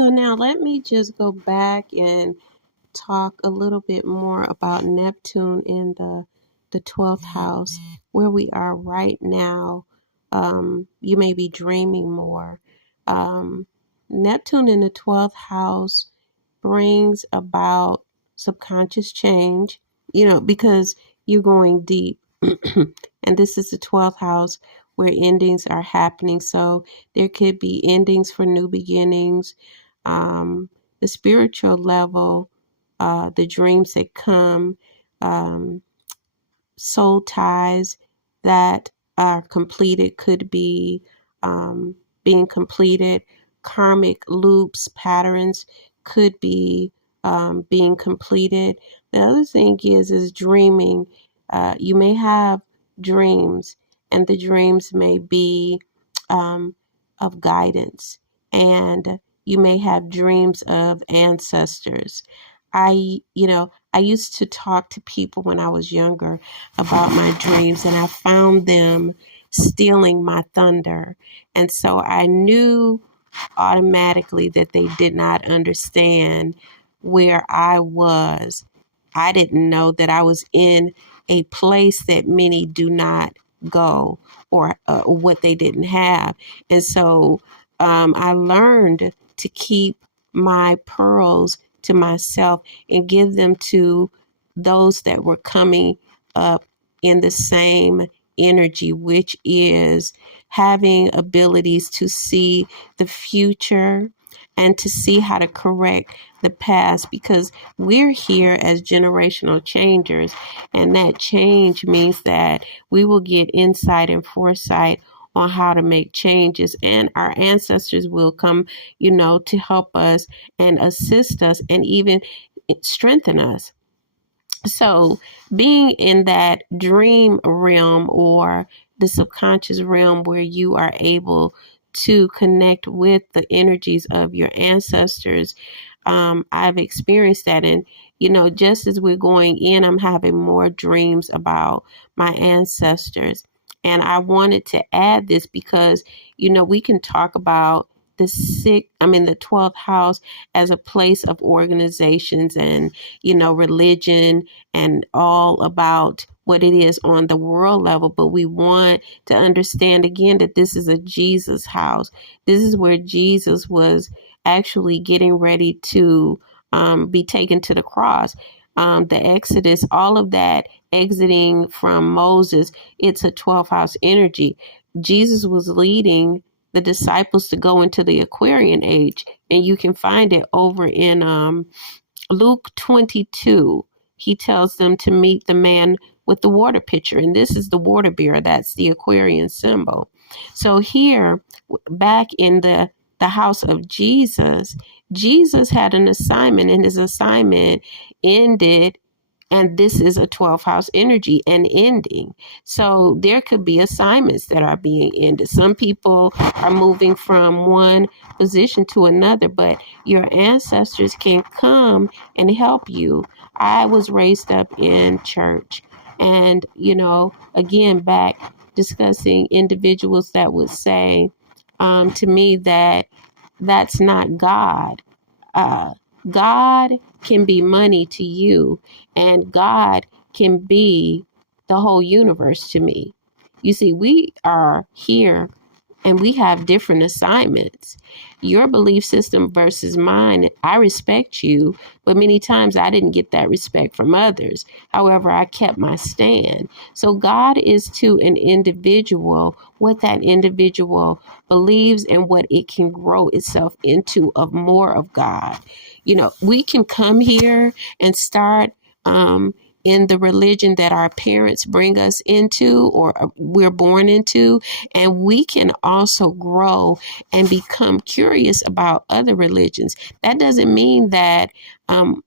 So now let me just go back and talk a little bit more about Neptune in the 12th house, where we are right now. You may be dreaming more. Neptune in the 12th house brings about subconscious change, because you're going deep. And this is the 12th house where endings are happening. So there could be endings for new beginnings. The spiritual level, the dreams that come, soul ties that are completed could be being completed. Karmic loops, patterns could be being completed. The other thing is dreaming. You may have dreams, and the dreams may be of guidance, and you may have dreams of ancestors. I used to talk to people when I was younger about my dreams, and I found them stealing my thunder. And so I knew automatically that they did not understand where I was. I didn't know that I was in a place that many do not go, or what they didn't have. And so I learned to keep my pearls to myself and give them to those that were coming up in the same energy, which is having abilities to see the future and to see how to correct the past, because we're here as generational changers, and that change means that we will get insight and foresight on how to make changes, and our ancestors will come, to help us and assist us and even strengthen us. So being in that dream realm, or the subconscious realm, where you are able to connect with the energies of your ancestors, I've experienced that. And, just as we're going in, I'm having more dreams about my ancestors. And I wanted to add this because, we can talk about the 12th house as a place of organizations and, religion, and all about what it is on the world level. But we want to understand again that this is a Jesus house. This is where Jesus was actually getting ready to be taken to the cross. The Exodus, all of that exiting from Moses, it's a 12th house energy. Jesus was leading the disciples to go into the Aquarian age, and you can find it over in Luke 22. He tells them to meet the man with the water pitcher, and this is the water bearer. That's the Aquarian symbol. So here, back in the house of Jesus, Jesus had an assignment, and his assignment ended. And this is a 12th house energy and ending. So there could be assignments that are being ended. Some people are moving from one position to another, but your ancestors can come and help you. I was raised up in church, and, again, back discussing individuals that would say to me that that's not God. God can be money to you, and God can be the whole universe to me. You see, we are here and we have different assignments. Your belief system versus mine, I respect you, but many times I didn't get that respect from others. However, I kept my stand. So God is to an individual what that individual believes and what it can grow itself into of more of God. We can come here and start in the religion that our parents bring us into, or we're born into, and we can also grow and become curious about other religions. That doesn't mean that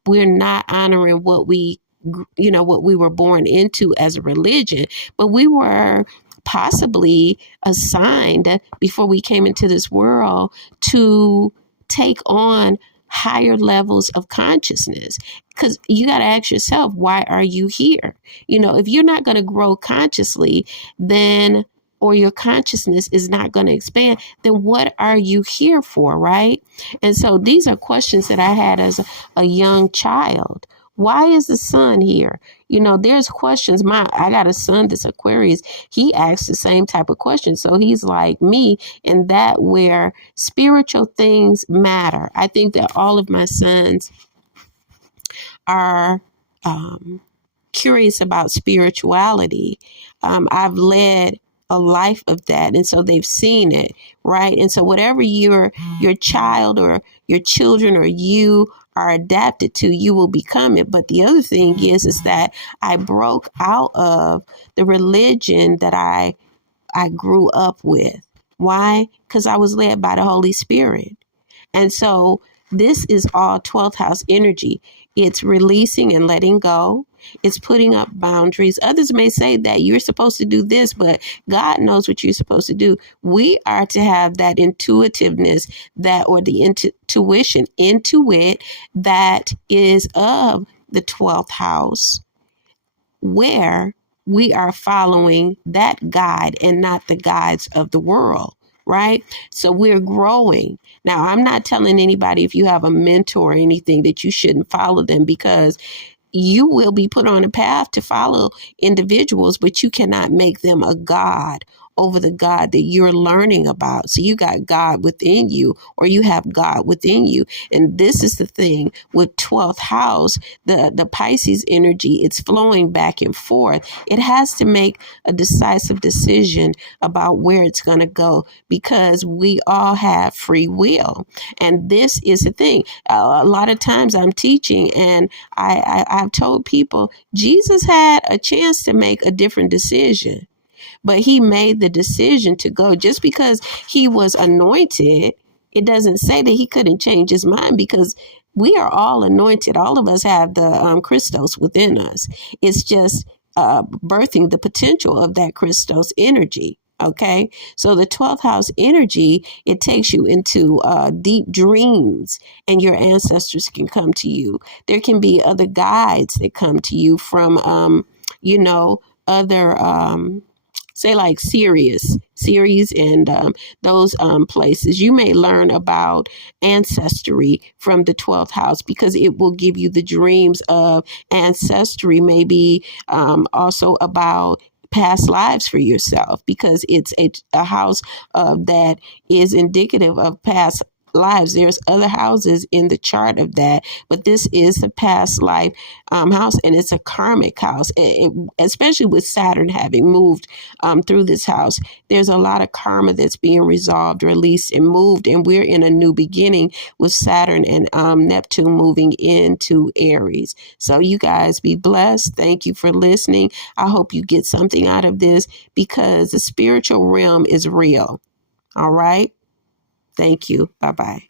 we're not honoring what we were born into as a religion, but we were possibly assigned before we came into this world to take on higher levels of consciousness. Because you got to ask yourself, why are you here? If you're not going to grow consciously, then or your consciousness is not going to expand, then what are you here for, right? And so these are questions that I had as a young child. Why is the sun here? You know, there's questions. I got a son that's Aquarius. He asks the same type of question. So he's like me in that where spiritual things matter. I think that all of my sons are curious about spirituality. I've led a life of that, and so they've seen it, right? And so whatever your child or your children or you are adapted to, you will become it. But the other thing is that I broke out of the religion that I grew up with. Why? Because I was led by the Holy Spirit. And so this is all 12th house energy. It's releasing and letting go. It's putting up boundaries. Others may say that you're supposed to do this, but God knows what you're supposed to do. We are to have that intuitiveness, that, or the intuition into it, that is of the 12th house, where we are following that guide and not the guides of the world, right? So we're growing. Now, I'm not telling anybody if you have a mentor or anything that you shouldn't follow them, because you will be put on a path to follow individuals, but you cannot make them a God over the God that you're learning about. So you got God within you, or you have God within you. And this is the thing with 12th house, the Pisces energy, it's flowing back and forth. It has to make a decisive decision about where it's going to go, because we all have free will. And this is the thing. A lot of times I'm teaching, and I've told people Jesus had a chance to make a different decision, but he made the decision to go. Just because he was anointed, it doesn't say that he couldn't change his mind, because we are all anointed. All of us have the Christos within us. It's just birthing the potential of that Christos energy. Okay, so the 12th house energy, it takes you into deep dreams, and your ancestors can come to you. There can be other guides that come to you from, other, say like Sirius and those places. You may learn about ancestry from the 12th house, because it will give you the dreams of ancestry, maybe also about past lives for yourself, because it's a house that is indicative of past lives. There's other houses in the chart of that, but this is the past life house, and it's a karmic house. Especially with Saturn having moved through this house, there's a lot of karma that's being resolved, released, and moved, and we're in a new beginning with Saturn and Neptune moving into Aries. So you guys be blessed. Thank you for listening. I hope you get something out of this, because the spiritual realm is real. All right. Thank you. Bye-bye.